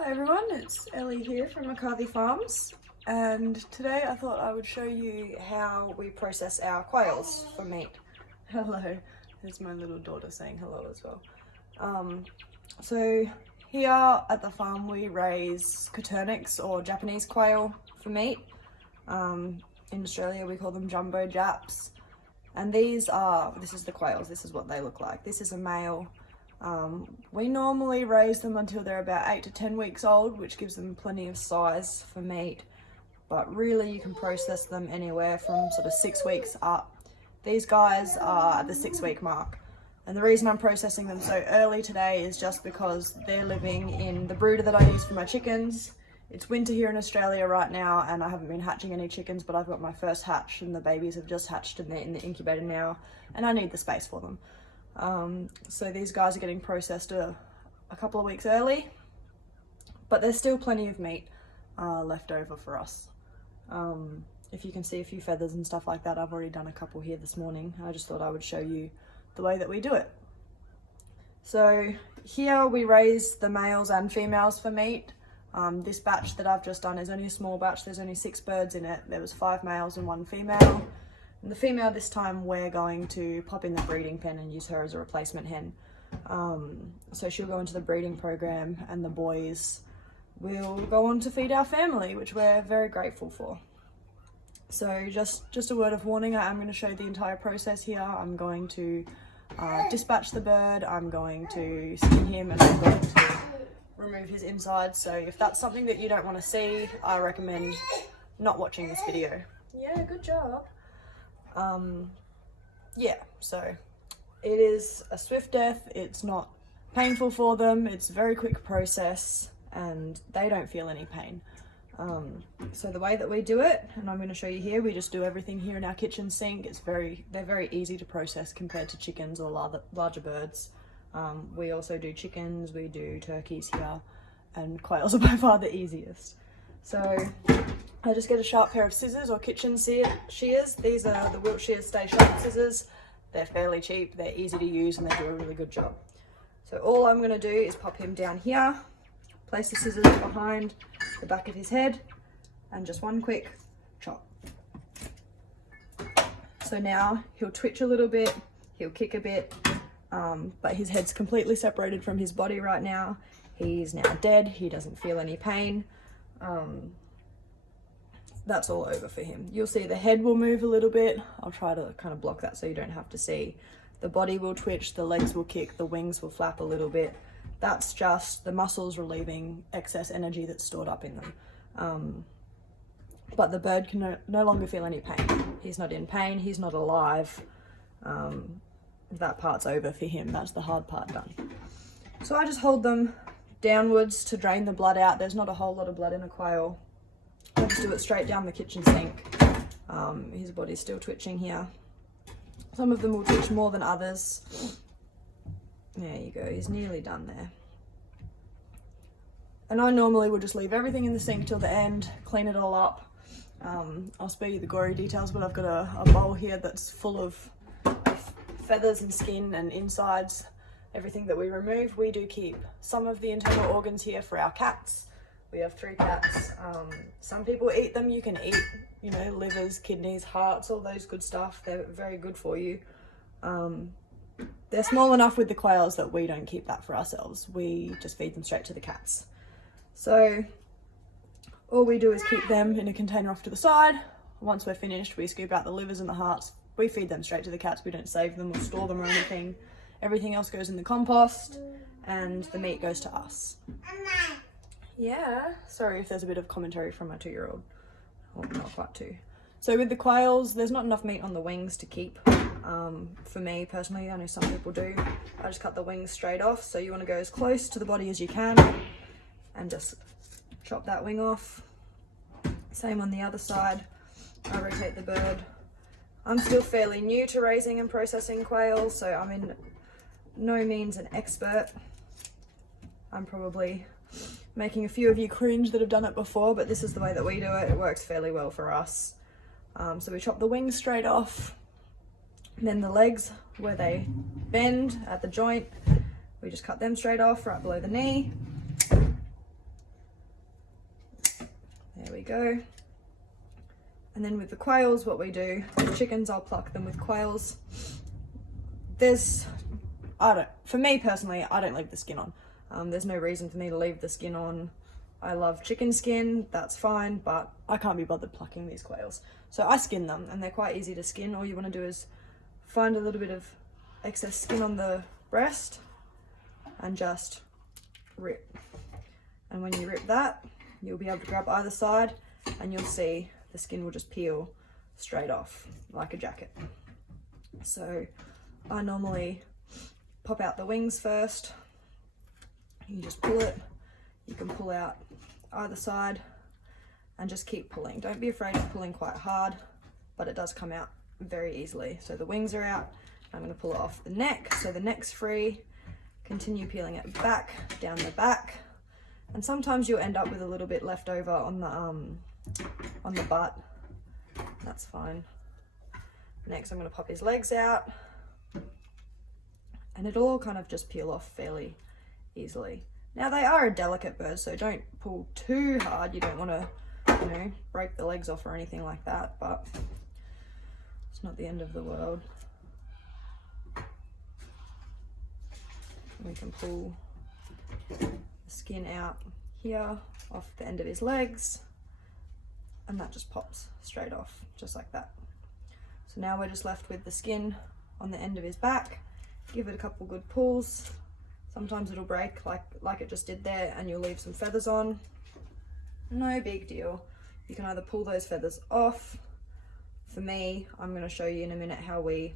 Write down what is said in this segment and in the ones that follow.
Hi everyone, it's Ellie here from McCarthy Farms, and today I thought I would show you how we process our quails for meat. Hello, there's my little daughter saying hello as well. So here at the farm we raise Coturnix or Japanese quail for meat. In Australia we call them jumbo japs, and this is the quails, this is what they look like. This is a male. We normally raise them until they're about 8 to 10 weeks old, which gives them plenty of size for meat, but really you can process them anywhere from sort of 6 weeks up. These guys are at the 6-week mark, and the reason I'm processing them so early today is just because they're living in the brooder that I use for my chickens. It's winter here in Australia right now and I haven't been hatching any chickens, but I've got my first hatch and the babies have just hatched and they're in the incubator now, and I need the space for them. So these guys are getting processed a couple of weeks early, but there's still plenty of meat left over for us. If you can see a few feathers and stuff like that, I've already done a couple here this morning. I just thought I would show you the way that we do it. So here we raise the males and females for meat. This batch that I've just done is only a small batch. There's only 6 birds in it. There was 5 males and 1 female. And the female this time we're going to pop in the breeding pen and use her as a replacement hen. So she'll go into the breeding program and the boys will go on to feed our family, which we're very grateful for. So just a word of warning, I am going to show the entire process here. I'm going to dispatch the bird, I'm going to skin him, and I'm going to remove his insides. So if that's something that you don't want to see, I recommend not watching this video. Yeah, good job. Yeah, so it is a swift death. It's not painful for them. It's a very quick process and they don't feel any pain. So the way that we do it, and I'm going to show you here, we just do everything here in our kitchen sink. They're very easy to process compared to chickens or larger birds. We also do chickens, we do turkeys here, and quails are by far the easiest. So I just get a sharp pair of scissors or kitchen shears. These are the Wiltshire Stay Sharp scissors. They're fairly cheap, they're easy to use, and they do a really good job. So all I'm going to do is pop him down here, place the scissors behind the back of his head, and just one quick chop. So now he'll twitch a little bit, he'll kick a bit, but his head's completely separated from his body right now. He's now dead, he doesn't feel any pain. That's all over for him. You'll see the head will move a little bit. I'll try to kind of block that so you don't have to see. The body will twitch, the legs will kick, the wings will flap a little bit. That's just the muscles relieving excess energy that's stored up in them. But the bird can no longer feel any pain. He's not in pain, he's not alive. That part's over for him. That's the hard part done. So I just hold them downwards to drain the blood out. There's not a whole lot of blood in a quail. I just do it straight down the kitchen sink. His body's still twitching here. Some of them will twitch more than others. There you go, he's nearly done there. And I normally would just leave everything in the sink till the end, clean it all up. I'll spare you the gory details, but I've got a bowl here that's full of feathers and skin and insides, everything that we remove. We do keep some of the internal organs here for our cats. We have 3 cats. Some people eat them. You can eat, you know, livers, kidneys, hearts, all those good stuff. They're very good for you. They're small enough with the quails that we don't keep that for ourselves. We just feed them straight to the cats. So all we do is keep them in a container off to the side. Once we're finished, we scoop out the livers and the hearts. We feed them straight to the cats. We don't save them or store them or anything. Everything else goes in the compost and the meat goes to us. Yeah, sorry if there's a bit of commentary from my 2-year-old. Well, not quite 2. So with the quails, there's not enough meat on the wings to keep. For me personally, I know some people do. I just cut the wings straight off. So you want to go as close to the body as you can and just chop that wing off. Same on the other side. I rotate the bird. I'm still fairly new to raising and processing quails, so I'm in no means an expert. I'm probably making a few of you cringe that have done it before, but this is the way that we do it. It works fairly well for us. So we chop the wings straight off, and then the legs where they bend at the joint, we just cut them straight off right below the knee. There we go. And then with the quails, what we do, the chickens, I'll pluck them with quails. For me personally, I don't leave the skin on. There's no reason for me to leave the skin on. I love chicken skin, that's fine, but I can't be bothered plucking these quails. So I skin them, and they're quite easy to skin. All you want to do is find a little bit of excess skin on the breast and just rip. And when you rip that, you'll be able to grab either side and you'll see the skin will just peel straight off like a jacket. So I normally pop out the wings first. You just pull it. You can pull out either side and just keep pulling. Don't be afraid of pulling quite hard, but it does come out very easily. So the wings are out. I'm going to pull it off the neck. So the neck's free. Continue peeling it back, down the back. And sometimes you'll end up with a little bit left over on the butt. That's fine. Next, I'm going to pop his legs out. And it'll all kind of just peel off fairly easily. Now they are a delicate bird, so don't pull too hard. You don't want to, break the legs off or anything like that, but it's not the end of the world. We can pull the skin out here off the end of his legs, and that just pops straight off, just like that. So now we're just left with the skin on the end of his back. Give it a couple good pulls. Sometimes it'll break like it just did there, and you'll leave some feathers on. No big deal. You can either pull those feathers off. For me, I'm going to show you in a minute how we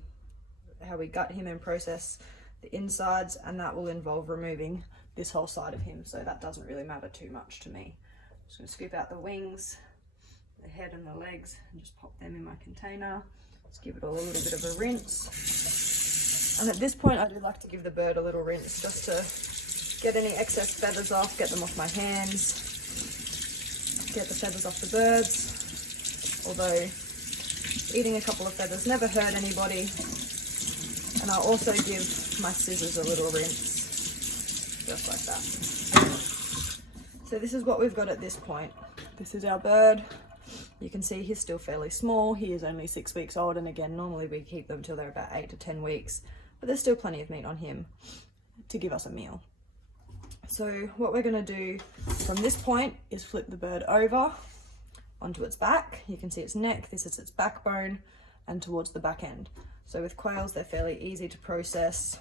gut him and process the insides, and that will involve removing this whole side of him, so that doesn't really matter too much to me. I'm just going to scoop out the wings, the head and the legs, and just pop them in my container. Just give it all a little bit of a rinse. And at this point, I do like to give the bird a little rinse just to get any excess feathers off, get them off my hands, get the feathers off the birds. Although eating a couple of feathers never hurt anybody. And I'll also give my scissors a little rinse, just like that. So this is what we've got at this point. This is our bird. You can see he's still fairly small. He is only 6 weeks old, and again, normally we keep them till they're about 8 to 10 weeks, but there's still plenty of meat on him to give us a meal. So what we're going to do from this point is flip the bird over onto its back. You can see its neck, this is its backbone, and towards the back end. So with quails, they're fairly easy to process.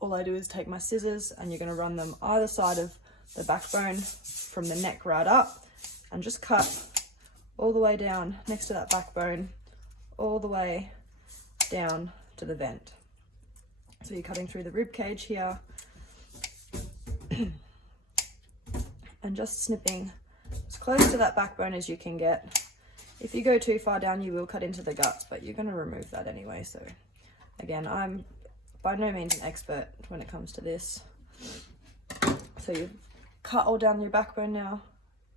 All I do is take my scissors, and you're going to run them either side of the backbone from the neck right up, and just cut all the way down next to that backbone, all the way down to the vent. So you're cutting through the rib cage here and just snipping as close to that backbone as you can get. If you go too far down, you will cut into the guts, but you're going to remove that anyway. So again, I'm by no means an expert when it comes to this. So you've cut all down your backbone now.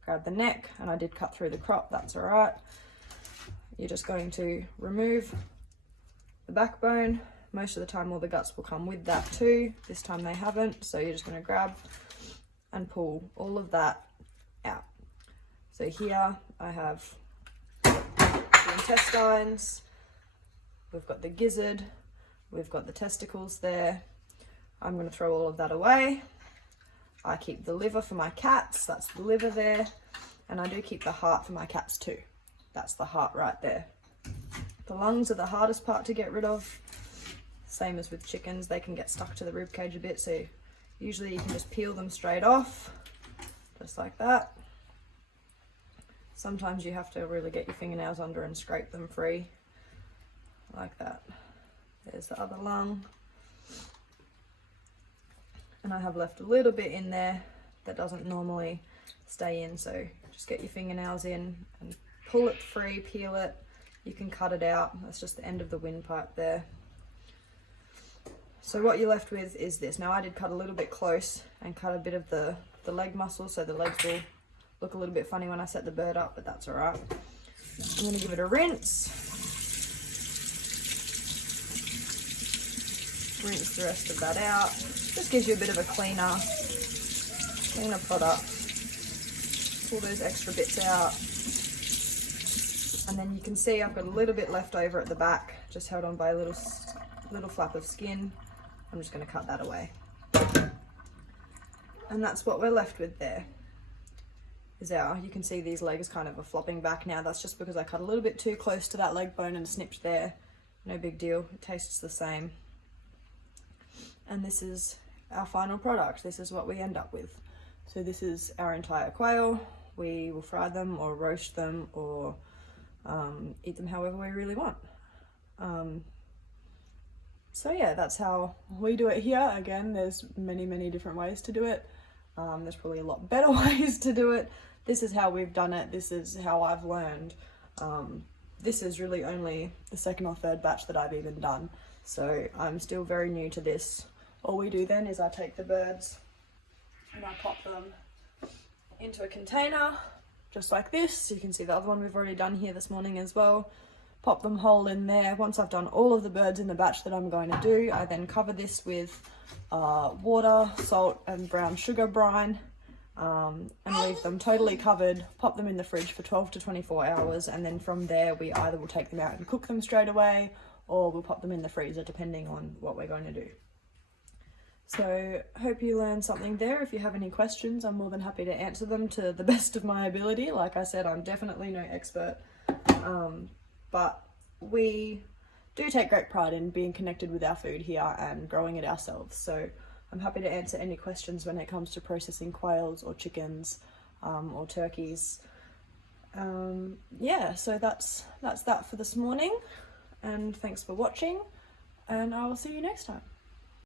Grab the neck, and I did cut through the crop, that's all right. You're just going to remove the backbone. Most of the time all the guts will come with that too. This time they haven't, so you're just going to grab and pull all of that out. So here I have the intestines, we've got the gizzard, we've got the testicles there. I'm going to throw all of that away. I keep the liver for my cats, that's the liver there, and I do keep the heart for my cats too. That's the heart right there. The lungs are the hardest part to get rid of. Same as with chickens, they can get stuck to the rib cage a bit, so usually you can just peel them straight off, just like that. Sometimes you have to really get your fingernails under and scrape them free, like that. There's the other lung. And I have left a little bit in there that doesn't normally stay in, so just get your fingernails in and pull it free, peel it. You can cut it out. That's just the end of the windpipe there. So what you're left with is this. Now I did cut a little bit close and cut a bit of the leg muscle, so the legs will look a little bit funny when I set the bird up, but that's all right. I'm going to give it a rinse. Rinse the rest of that out. Just gives you a bit of a cleaner product. pull those extra bits out. And then you can see I've got a little bit left over at the back, just held on by a little flap of skin. I'm just going to cut that away. And that's what we're left with there. You can see these legs kind of are flopping back now. That's just because I cut a little bit too close to that leg bone and snipped there. No big deal, it tastes the same. And this is our final product. This is what we end up with. So this is our entire quail. We will fry them or roast them or eat them however we really want. So yeah, that's how we do it here. Again, there's many different ways to do it. There's probably a lot better ways to do it. This is how we've done it. This is how I've learned. This is really only the second or third batch that I've even done. So I'm still very new to this. All we do then is I take the birds and I pop them into a container, just like this. You can see the other one we've already done here this morning as well. Pop them whole in there. Once I've done all of the birds in the batch that I'm going to do, I then cover this with water, salt and brown sugar brine, and leave them totally covered, pop them in the fridge for 12 to 24 hours, and then from there we either will take them out and cook them straight away, or we'll pop them in the freezer depending on what we're going to do. So hope you learned something there. If you have any questions, I'm more than happy to answer them to the best of my ability. Like I said, I'm definitely no expert, but we do take great pride in being connected with our food here and growing it ourselves. So I'm happy to answer any questions when it comes to processing quails or chickens or turkeys. Yeah, so that's that for this morning, and thanks for watching, and I will see you next time.